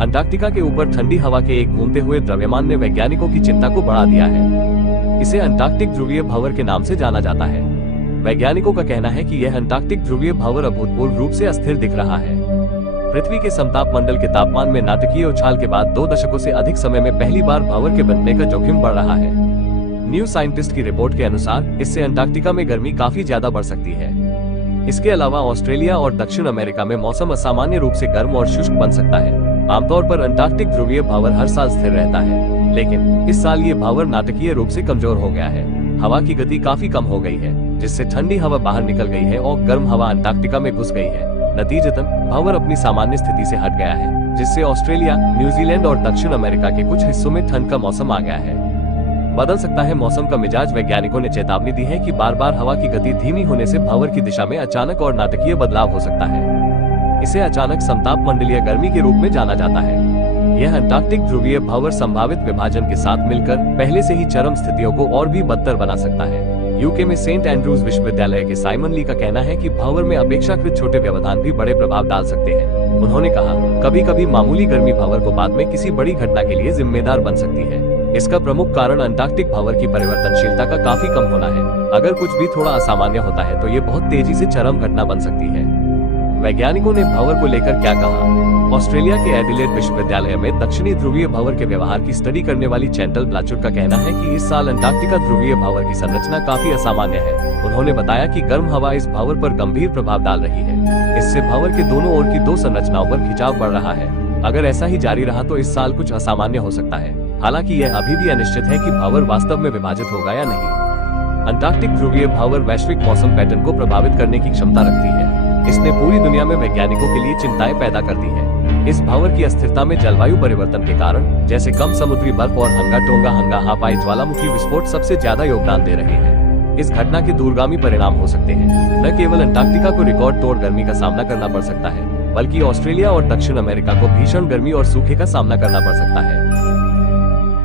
Antarctica के ऊपर ठंडी हवा के एक घूमते हुए द्रव्यमान ने वैज्ञानिकों की चिंता को बढ़ा दिया है। इसे अंटार्कटिक ध्रुवीय भंवर के नाम से जाना जाता है। वैज्ञानिकों का कहना है कि यह अंटार्कटिक ध्रुवीय भंवर अभूतपूर्व रूप से अस्थिर दिख रहा है। पृथ्वी के समताप मंडल के तापमान में नाटकीय उछाल के बाद 2 दशकों से अधिक समय में पहली बार भंवर के बनने का जोखिम बढ़ रहा है। न्यू साइंटिस्ट की रिपोर्ट के अनुसार इससे अंटार्कटिका में गर्मी काफी ज्यादा बढ़ सकती है। इसके अलावा ऑस्ट्रेलिया और दक्षिण अमेरिका में मौसम असामान्य रूप से गर्म और शुष्क बन सकता है। आमतौर पर अंटार्कटिक ध्रुवीय भंवर हर साल स्थिर रहता है, लेकिन इस साल ये भंवर नाटकीय रूप से कमजोर हो गया है। हवा की गति काफी कम हो गई है, जिससे ठंडी हवा बाहर निकल गई है और गर्म हवा अंटार्कटिका में घुस गई है। नतीजतन भंवर अपनी सामान्य स्थिति से हट गया है, जिससे ऑस्ट्रेलिया, न्यूजीलैंड और दक्षिण अमेरिका के कुछ हिस्सों में ठंड का मौसम आ गया है। बदल सकता है मौसम का मिजाज। वैज्ञानिकों ने चेतावनी दी है कि बार बार हवा की गति धीमी होने से भंवर की दिशा में अचानक और नाटकीय बदलाव हो सकता है। इसे अचानक समताप मंडलीय गर्मी के रूप में जाना जाता है। यह अंटार्कटिक ध्रुवीय भंवर संभावित विभाजन के साथ मिलकर पहले से ही चरम स्थितियों को और भी बदतर बना सकता है। यूके में सेंट एंड्रूज विश्वविद्यालय के साइमन ली का कहना है कि भंवर में अपेक्षाकृत छोटे व्यवधान भी बड़े प्रभाव डाल सकते हैं। उन्होंने कहा, कभी कभी मामूली गर्मी भंवर को बाद में किसी बड़ी घटना के लिए जिम्मेदार बन सकती है। इसका प्रमुख कारण अंटार्कटिक भंवर की परिवर्तनशीलता का काफी कम होना है। अगर कुछ भी थोड़ा असामान्य होता है तो ये बहुत तेजी से चरम घटना बन सकती है। वैज्ञानिकों ने भंवर को लेकर क्या कहा? ऑस्ट्रेलिया के एडिलेड विश्वविद्यालय में दक्षिणी ध्रुवीय भंवर के व्यवहार की स्टडी करने वाली चैंटल ब्लाचुर का कहना है कि इस साल अंटार्कटिका ध्रुवीय भंवर की संरचना काफी असामान्य है। उन्होंने बताया कि गर्म हवा इस भंवर पर गंभीर प्रभाव डाल रही है। इससे भंवर के दोनों ओर की 2 संरचनाओं पर खिंचाव बढ़ रहा है। अगर ऐसा ही जारी रहा तो इस साल कुछ असामान्य हो सकता है। हालांकि यह अभी भी अनिश्चित है कि भंवर वास्तव में विभाजित होगा या नहीं। अंटार्कटिक ध्रुवीय भंवर वैश्विक मौसम पैटर्न को प्रभावित करने की क्षमता रखती है। इसने पूरी दुनिया में वैज्ञानिकों के लिए चिंताएं पैदा कर दी है। इस भंवर की अस्थिरता में जलवायु परिवर्तन के कारण, जैसे कम समुद्री बर्फ और हंगा हापाई ज्वालामुखी विस्फोट सबसे ज्यादा योगदान दे रहे हैं। इस घटना के दूरगामी परिणाम हो सकते हैं। न केवल अंटार्कटिका को रिकॉर्ड तोड़ गर्मी का सामना करना पड़ सकता है, बल्कि ऑस्ट्रेलिया और दक्षिण अमेरिका को भीषण गर्मी और सूखे का सामना करना पड़ सकता है।